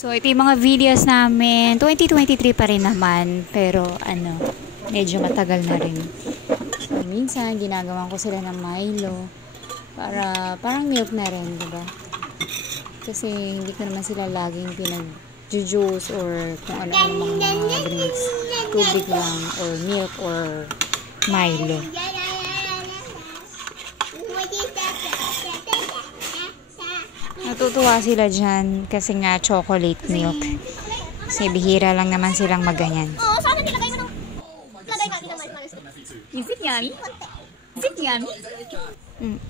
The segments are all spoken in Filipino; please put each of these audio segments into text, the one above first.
So, ito yung mga videos namin. 2023 pa rin naman. Pero, medyo matagal na rin. So, minsan, ginagawa ko sila ng Milo. Parang milk na rin, diba? Kasi, hindi ko naman sila laging pinag-juice or kung ano-ano mga drinks. Tubig lang, or milk, or Milo. Natutuwa sila dyan kasi nga chocolate milk. Kasi bihira lang naman silang maganyan. Is it yummy? Is it yummy?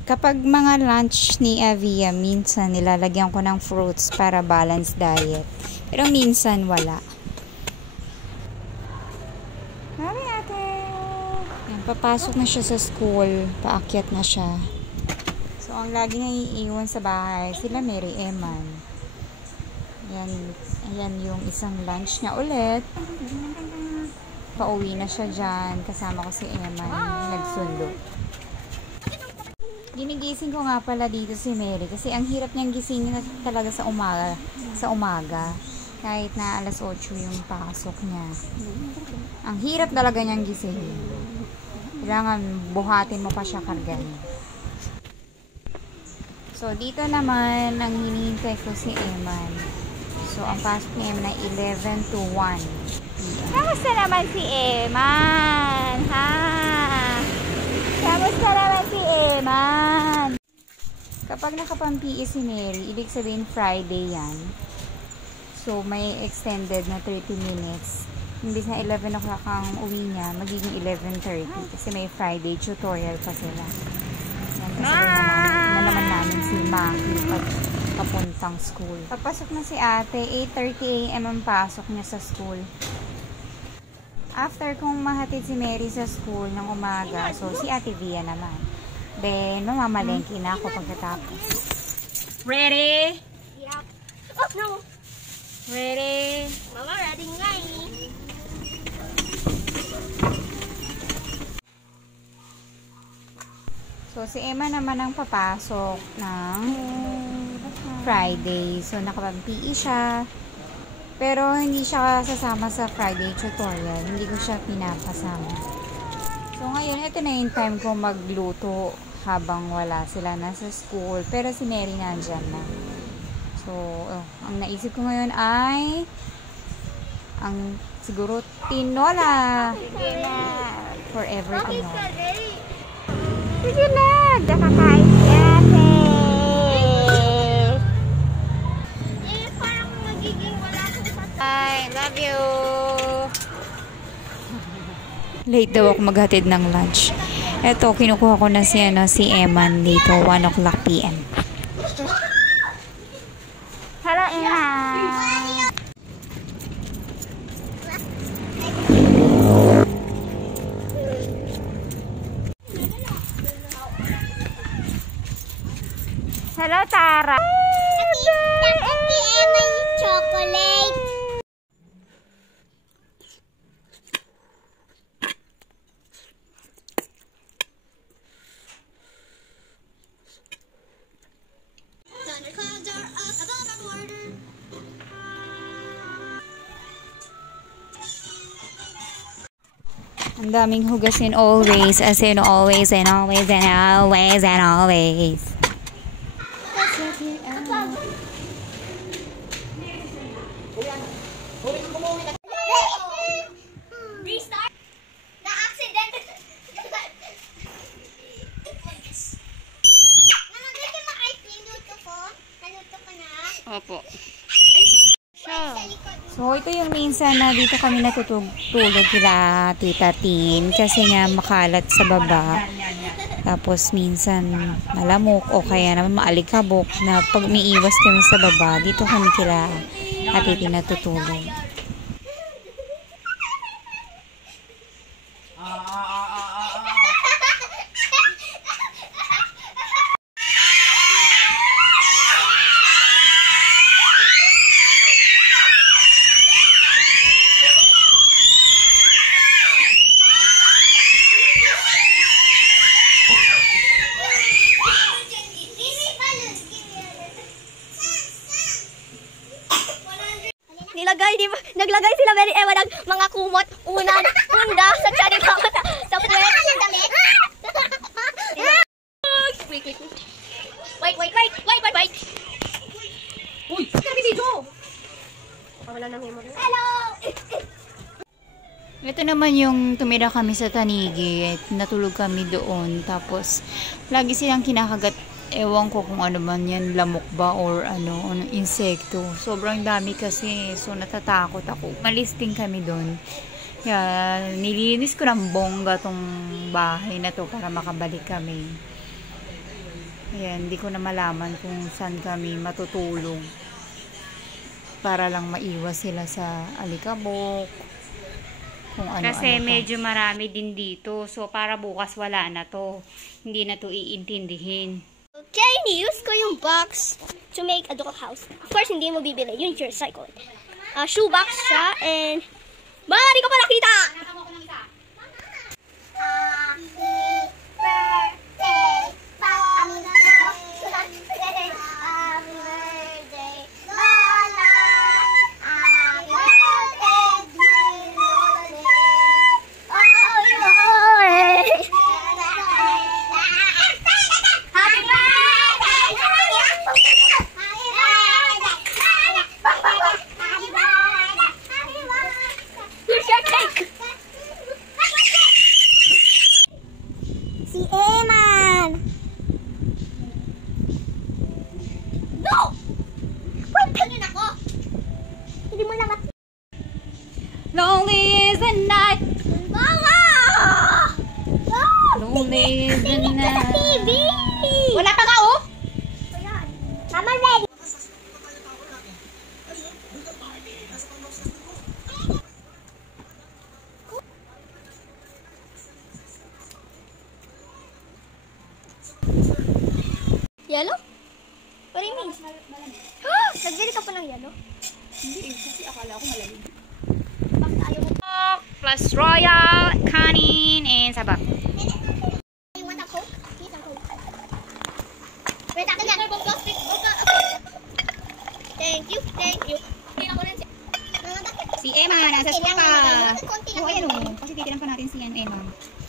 Kapag mga lunch ni Avia, minsan nilalagyan ko ng fruits para balance diet. Pero minsan wala. Mami ate! Yan, papasok na siya sa school. Paakyat na siya. So, ang lagi niya iiwan sa bahay, sila Mary Eman. Ayan yung isang lunch niya ulit. Pauwi na siya dyan. Kasama ko si Eman. Nagsundo. Ginigising ko nga pala dito si Mary. Kasi ang hirap niyang gisingin na talaga sa umaga. Kahit na alas 8 yung pasok niya. Ang hirap talaga niyang gisingin. Kailangan buhatin mo pa siya kargahin. So, dito naman, ang hinihintay ko si Eman. So, ang pasok ni Eman ay 11 to 1 p.m. Kamusta naman si Eman? Ha? Kamusta naman si Eman? Kapag nakapang-PE si Mary, ibig sabihin Friday yan. So, may extended na 30 minutes. Imbis na 11 o'clock ang uwi niya, magiging 11:30. Kasi may Friday tutorial pa sila. Yan, kasi na naman namin si Maki papuntang school. Papasok na si ate, 8:30 a.m. ang pasok niya sa school. After kong mahatid si Mary sa school ng umaga, so si Ate Via naman. Then, mamamalengke na ako pagkatapos. Ready? Yep. Oh, no. Ready? Mama, ready nga eh. So, si Emma naman ang papasok ng Friday. So, nakapag-PE siya. Pero, hindi siya sasama sa Friday tutorial. Hindi ko siya pinapasama. So, ngayon, ito na yung time ko magluto habang wala sila nasa school. Pero, si Mary nandyan na. So, ang naisip ko ngayon ay siguro tinola. Forever tinola. Sige na! Nakakain si ate! Parang magiging wala akong patay. I love you! Late daw ako maghatid ng lunch. Eto, kinukuha ko na si Eman dito, 1 o'clock p.m. Hello, Eman! Hello, Tara! Takot ni Emma yung chocolate. Ang daming hugasin always, as in always and always and always and always. Restart? Na-accident. Nanagay ka makait yung luto ko? Naluto ka na? Opo. So, ito yung minsan na dito kami natutulog kila Tita Tin kasi nga makalat sa baba. Tapos minsan malamok o kaya naman maalikabok na pag umiiwas kami sa baba, dito kami kila Ate Tin natutulog. Naglagay sila Mary Emma ng mga kumot, unan, hunda, sa tiyanin ako sa puwet. Wait. Uy, sabi si Joe. Wala nang memory. Hello! Ito naman yung tumira kami sa Tanigi at natulog kami doon. Tapos, lagi silang kinakagat. Ewan ko kung ano man yan, lamok ba or anong insekto. Sobrang dami kasi, so natatakot ako. Malis din kami doon. Kaya, nilinis ko ng bongga tong bahay na to para makabalik kami. Ayan, hindi ko na malaman kung saan kami matutulog. Para lang maiwas sila sa alikabok. Kung ano, kasi medyo marami din dito. So, para bukas wala na to. Hindi na to iintindihin. Okay, ni-use ko yung box to make a doll house. Of course, hindi mo bibili. Yun yung recycle. Shoe box siya and... Mari ko pa nakita! Si Eman! No! Wait, kanina ako! Hindi mo lang Lonely is the night. Mama! Lonely is the night. TV! Wala pa nga oh! Ayan. Mama, ready! Yellow? What do you mean? Nagbili ka pa ng yellow? Hindi, kasi akala ko malamig. Bakit ayaw mo? Plus royal, kanin, and sabak. You want a Coke? Need a Coke. Wait, akin yan. Thank you. Si Emma, nasa sopa. Oh, ayan o. Kasi titiran pa natin si Emma.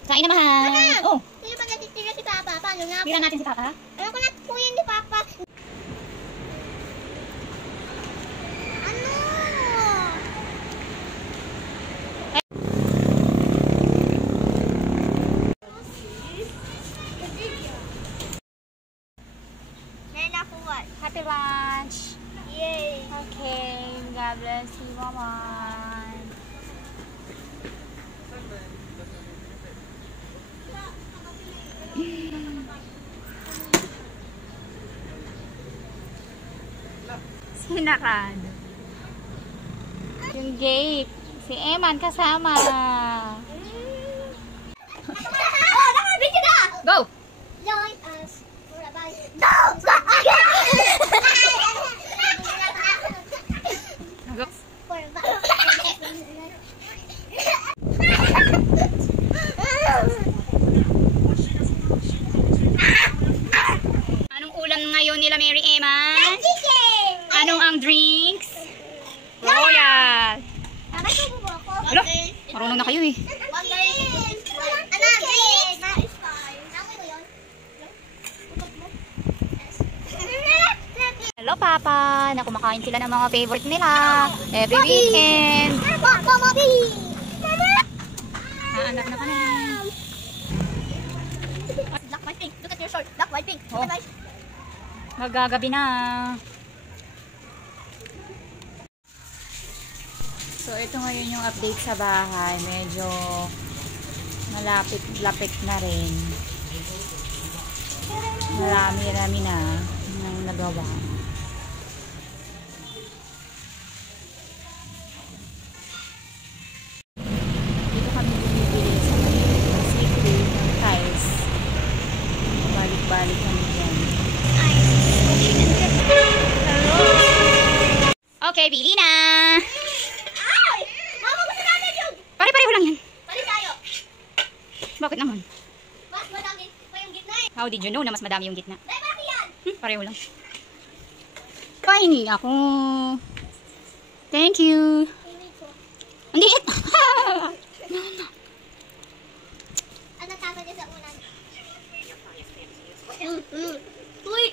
Kain na mahal. Oh, Sino ba natitira si Papa? Paano nga? tira natin si Papa. Alam ko na po yun ni Papa. Ano? Meron ako what? Happy lunch. Yay! Okay, God bless you, Mama. Sinakado. Yung gate. Si Eman kasama. Oh, nakabigyan na! Go! Join us for a bite. Go! For a bite. Anong ulam ngayon nila Mary Eman? Chicken! Anong ang drinks? Royal! Nakasubo mo ako? Wala, marunong na kayo eh. One day. Ano? Green. Nice fine. Tama mo yun? Hello Papa! Na kumakain sila ng mga favorite nila. Every weekend. Mama B! Haanap na kami. Black, white, pink. Look at your short. Black, white, pink. Oh. Guys. Magagabi na. So, ito ngayon yung update sa bahay. Medyo malapit-lapit na rin. Marami-rami na nang nagawa. Dito kami bumibili sa Sikri ng tiles. Balik-balik kami dyan. Okay, bili na! Ay! Mama, gusto namin yun! Pare-pareho lang yan. Balik tayo. Bakit naman? Mas madami pa yung gitna eh. How did you know na mas madami yung gitna? Dahil bakit yan? Pareho lang. Pahingi ako. Thank you. Hindi. Ano tawag niya sa unan? Uy!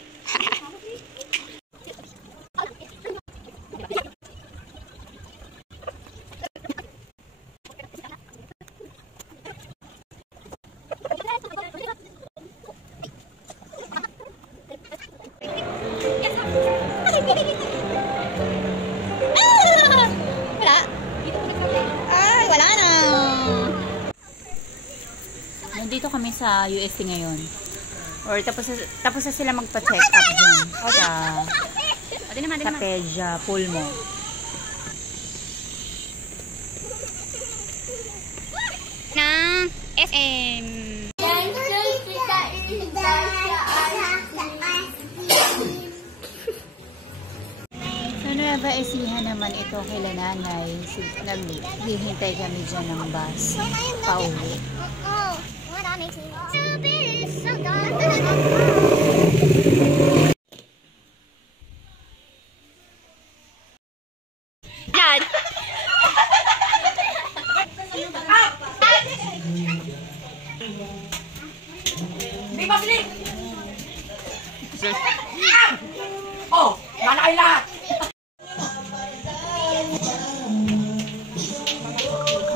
Wala. Ay, wala na. Nandito kami sa UST ngayon. Or tapos na sila magpa-check up dun. Sa Peja, Pulmo. Na SM. Sa Nueva Ecija naman ito kila nanay. Naghihintay kami dyan ng bus. Pauwi. Oo. Maraming sino. Dad. Oh, mana kayo lahat?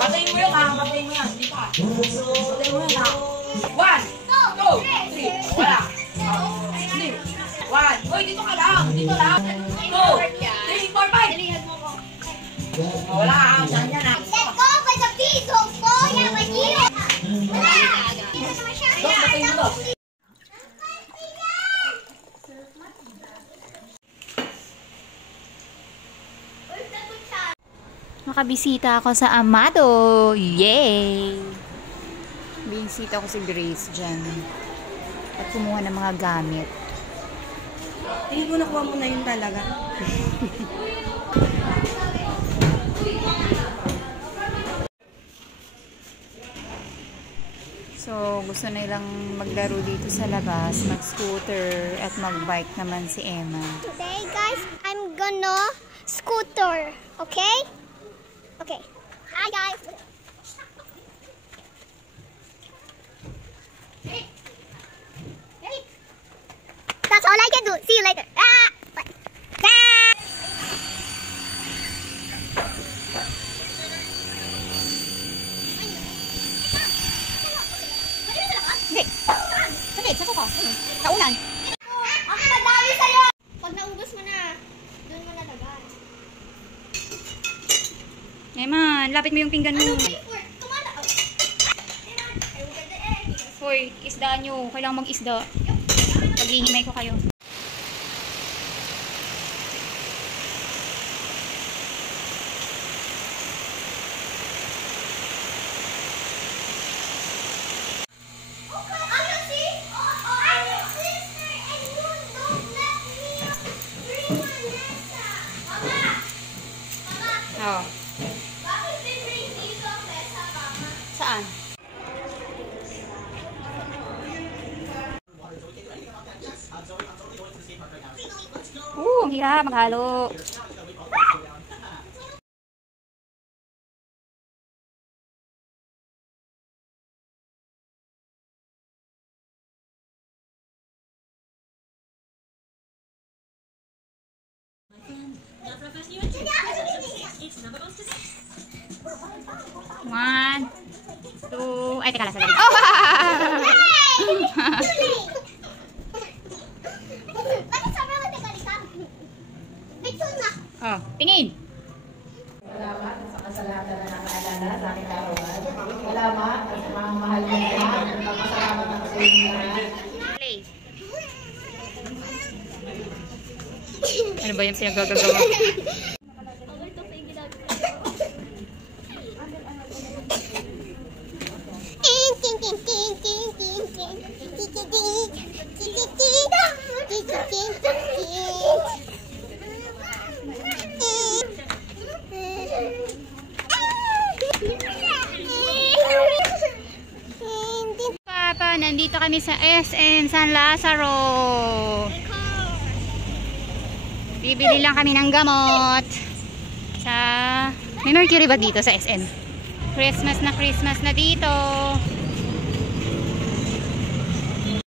Batayin mo yun ha, batayin mo yan. Hindi pa. Batayin mo yun ha. 1, 2, 3. Wala. 1. Hoy, dito ka lang. Dito lang. 2, 3, 4, 5. Wala ha. Saan yan ha? Let's go by the piso. Kuya, mag-iyo. Wala. Dito naman siya. Dos, batayin mo dos. Makabisita ako sa Amado. Yay! Binisita ko si Grace dyan. At kumuha ng mga gamit. Hindi ko nakuha mo na yun talaga. So, gusto nilang maglaro dito sa labas, mag-scooter at mag-bike naman si Emma. Today, guys, I'm gonna scooter. Okay? Okay. Hi, guys. That's all I can do. See you later. Ah! Bye. Ah! Hindi. Sabi, sa ko. Kaunan. Ako madami sa'yo! Pag naubos mo na, doon mo nalagay. Emma, lapit mo yung pinggan mo. Hoy, isdaan nyo. Kailangan mag-isda. Paghihimay ko kayo. Oh. Saan? Ang hirap maghalo. One, two, ay teka lang sandali. Oh! Bakit sabi mo tegalitan? Ito na. Oh, tingin. Salamat sa kasalatan na nakaalala sa aking kaarawan. Salamat at sa mga mahal mo lahat. Nagpapasalamat ako sa inyo lahat. Play. Ano ba yung pinagagagawa? Papa, nandito kami sa SM San Lazaro. Bibili lang kami ng gamot sa May Mercury ba dito sa SM? Christmas na dito.